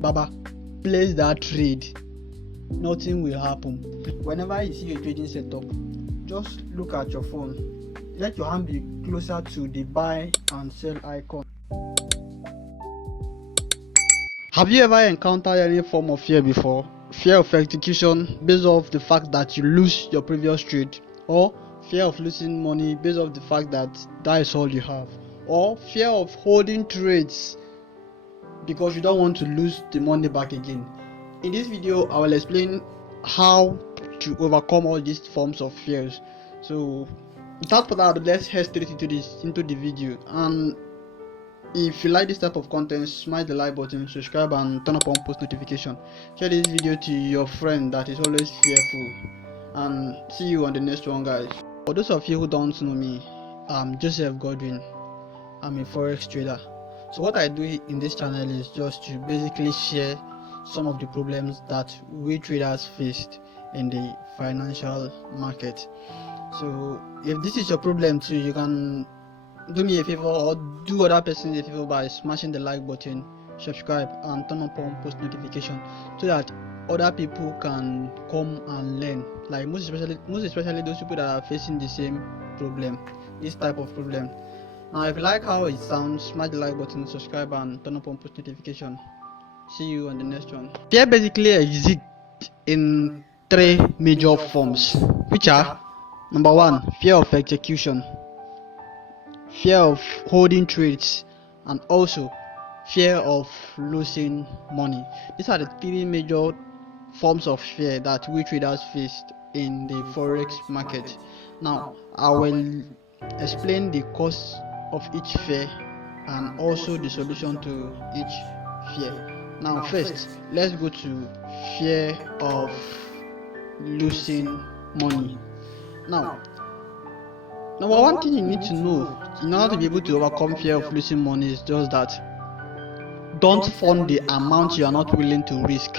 Baba, place that trade. Nothing will happen. Whenever you see a trading setup, just look at your phone. Let your hand be closer to the buy and sell icon. Have you ever encountered any form of fear before? Fear of execution based off the fact that you lose your previous trade, or fear of losing money based off the fact that that is all you have, or fear of holding trades because you don't want to lose the money back again. In this video, I will explain how to overcome all these forms of fears. So without further ado, let's head straight into the video. And if you like this type of content, smash the like button, subscribe, and turn on post notification. Share this video to your friend that is always fearful, and see you on the next one, guys. For those of you who don't know me, I'm Joseph Godwin. I'm a Forex trader. So what I do in this channel is just to basically share some of the problems that we traders faced in the financial market. So if this is your problem too, you can do me a favor or do other persons a favor by smashing the like button, subscribe, and turn on post notification so that other people can come and learn, like most especially those people that are facing the same problem, this type of problem. Now if you like how it sounds, smash the like button, subscribe, and turn on post notification. See you on the next one. Fear basically exists in three major forms, which are: number one, fear of execution, fear of holding trades, and also fear of losing money. These are the three major forms of fear that we traders faced in the forex market. Now I will explain the cause of each fear and also the solution to each fear. Now first, let's go to fear of losing money. Now, number one thing you need to know in order to be able to overcome fear of losing money is just that don't fund the amount you are not willing to risk.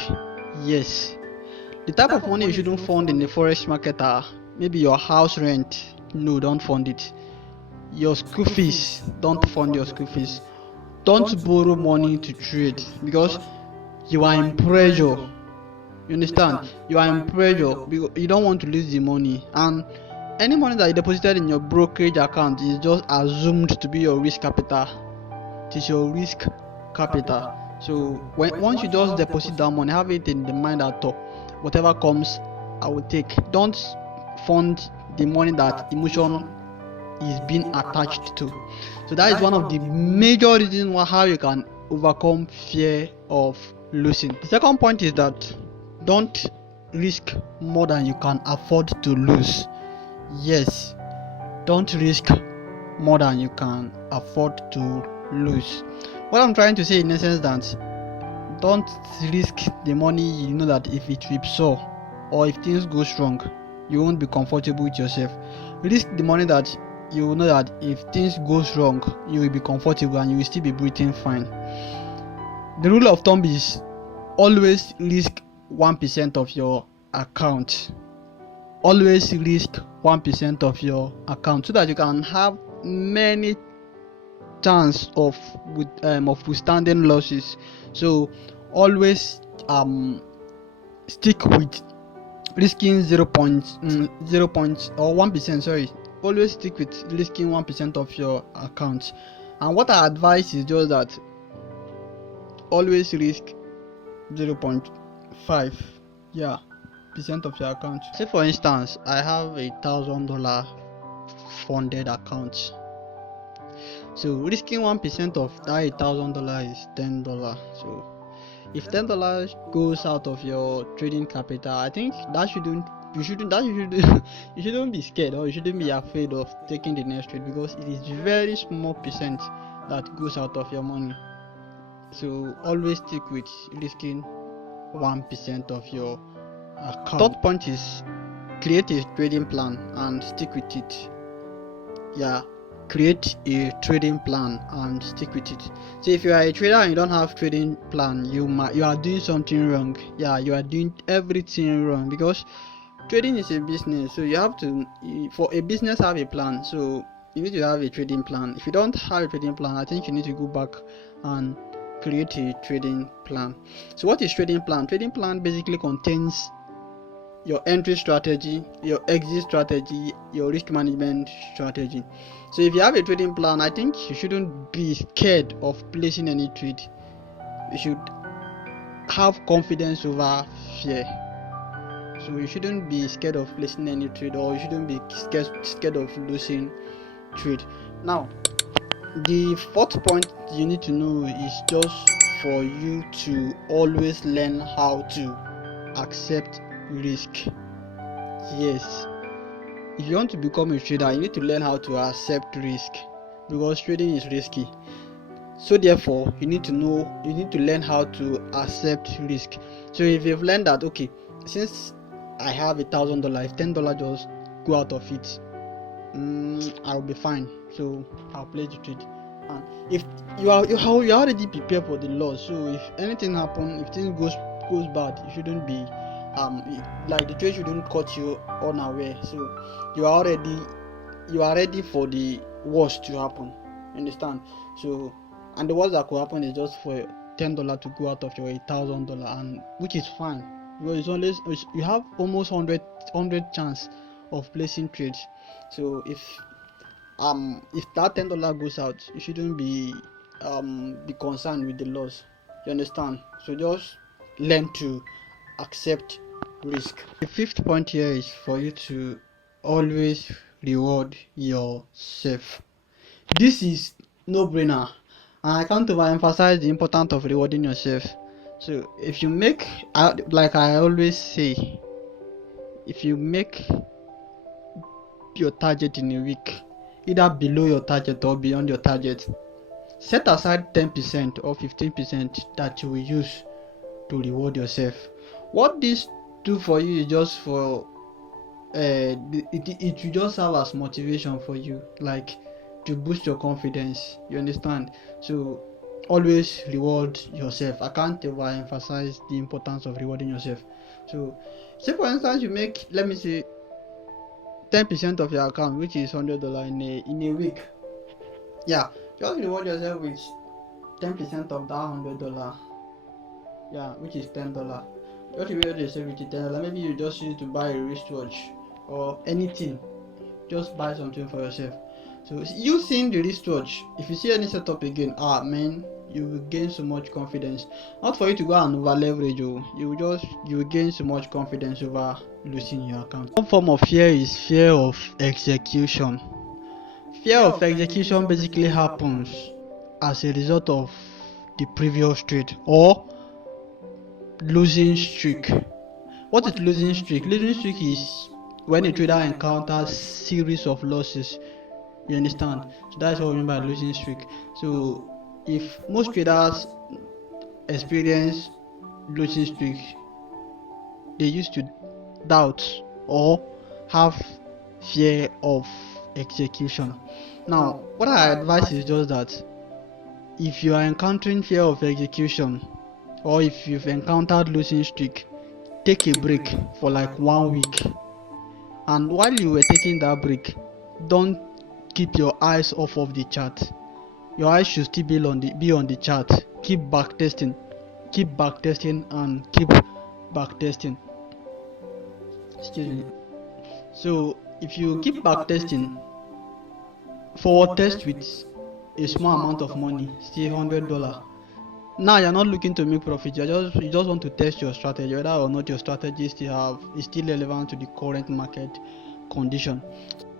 Yes, the type of money you shouldn't fund in the forex market are maybe your house rent. No, don't fund it. Your school fees, don't fund your school fees. Don't borrow money to trade because you are in pressure. You understand? You are in pressure because you don't want to lose the money, and any money that you deposited in your brokerage account is just assumed to be your risk capital. It is your risk capital. So once you just deposit that money, have it in the mind that whatever comes, I will take. Don't fund the money that emotion is being attached to. So that is one of the major reasons how you can overcome fear of losing. The second point is that don't risk more than you can afford to lose. Yes, don't risk more than you can afford to lose. What I'm trying to say in essence that don't risk the money you know that if it whips off or if things go wrong, you won't be comfortable with yourself. Risk the money that you know that if things goes wrong, you will be comfortable and you will still be breathing fine. The rule of thumb is always risk 1% of your account. Always risk 1% of your account so that you can have many chance of withstanding losses. So always stick with risking 1%. Sorry, always stick with risking 1% of your account. And what I advise is just that always risk 0.5 percent of your account. Say for instance, I have $1,000 funded account. So risking 1% of that $1,000 is $10. So if $10 goes out of your trading capital, I think that you shouldn't be scared, or you shouldn't be afraid of taking the next trade, because it is very small percent that goes out of your money. So always stick with risking 1% of your account. Third point is create a trading plan and stick with it. Create a trading plan and stick with it. So if you are a trader and you don't have trading plan, you are doing something wrong. You are doing everything wrong, because trading is a business. So you have to, for a business, have a plan. So you need to have a trading plan. If you don't have a trading plan, I think you need to go back and create a trading plan. So what is trading plan? Trading plan basically contains your entry strategy, your exit strategy, your risk management strategy. So if you have a trading plan, I think you shouldn't be scared of placing any trade. You should have confidence over fear. So you shouldn't be scared of placing any trade, or you shouldn't be scared of losing trade. Now, the fourth point you need to know is just for you to always learn how to accept risk. Yes, if you want to become a trader, you need to learn how to accept risk, because trading is risky. So therefore, you need to learn how to accept risk. So if you've learned that, okay, since I have $1,000, if $10 just go out of it, I'll be fine. So I'll play the trade. And if you are already prepared for the loss, so if anything happens, if things goes bad, you shouldn't be like the trade shouldn't cut you unaware. So you are ready for the worst to happen. Understand? So, and the worst that could happen is just for $10 to go out of your $1,000, and which is fine, because you have almost 100 chance of placing trades. So if that $10 goes out, you shouldn't be concerned with the loss. You understand? So just learn to accept risk. The fifth point here is for you to always reward yourself. This is no-brainer, and I can't overemphasize the importance of rewarding yourself. So if you make, like I always say, if you make your target in a week either below your target or beyond your target, set aside 10% or 15% that you will use to reward yourself. What this do for you is just for it will just serve as motivation for you, like to boost your confidence. You understand? So always reward yourself. I can't overemphasize the importance of rewarding yourself. So say for instance you make, let me say, 10% of your account, which is $100 in a week. Yeah, just reward yourself with 10% of that $100. Yeah, which is $10. Just reward yourself with $10. Maybe you just use to buy a wristwatch or anything. Just buy something for yourself. So you seeing the wristwatch, if you see any setup again, man, you will gain so much confidence. Not for you to go and over leverage, you will gain so much confidence over losing your account. One form of fear is fear of execution. Fear of execution basically happens as a result of the previous trade or losing streak. What is losing streak? Losing streak is when a trader encounters series of losses. You understand? So that's what we mean by losing streak. So if most traders experience losing streak, they used to doubt or have fear of execution. Now, what I advise is just that if you are encountering fear of execution, or if you've encountered losing streak, take a break for like 1 week. And while you were taking that break, don't keep your eyes off of the chart. Your eyes should still be on the chart. Keep backtesting, and keep backtesting. Excuse me. So if you keep backtesting, forward test with a small amount of money, still $100. Now you're not looking to make profit. You just want to test your strategy, whether or not your strategy is still relevant to the current market condition.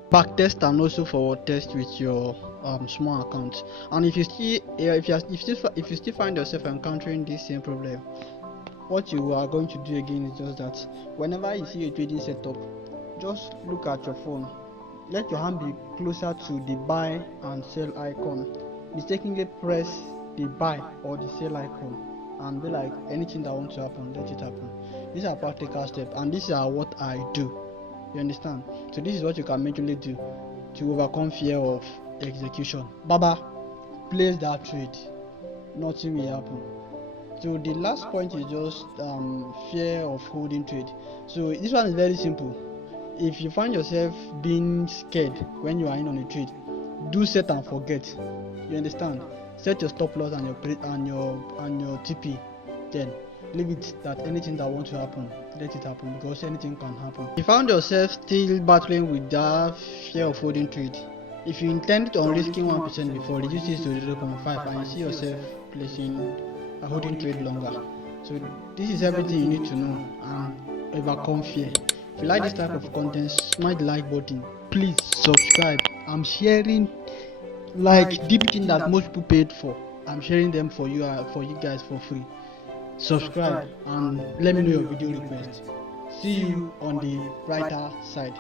Backtest and also forward test with your small account. And if you still find yourself encountering this same problem, what you are going to do again is just that whenever you see a trading setup, just look at your phone. Let your hand be closer to the buy and sell icon. Mistakenly press the buy or the sell icon and be like, anything that wants to happen, let it happen. These are practical steps, and these are what I do. You understand? So this is what you can majorly do to overcome fear of execution. Baba, place that trade, nothing will happen. So the last point is just fear of holding trade. So this one is very simple. If you find yourself being scared when you are in on a trade, do set and forget. You understand? set your stop loss and your TP. Then leave it that anything that wants to happen, let it happen, because anything can happen. If you found yourself still battling with that fear of holding trade, if you intend on risking 1% before, reduce it to 0.5 and you see yourself placing a holding trade longer. So this is everything you need to know and overcome fear. If you like this type of content, smash the like button. Please subscribe. I'm sharing like deep things that most people paid for. I'm sharing them for you guys for free. Subscribe and let me know your video request. See you on the brighter side.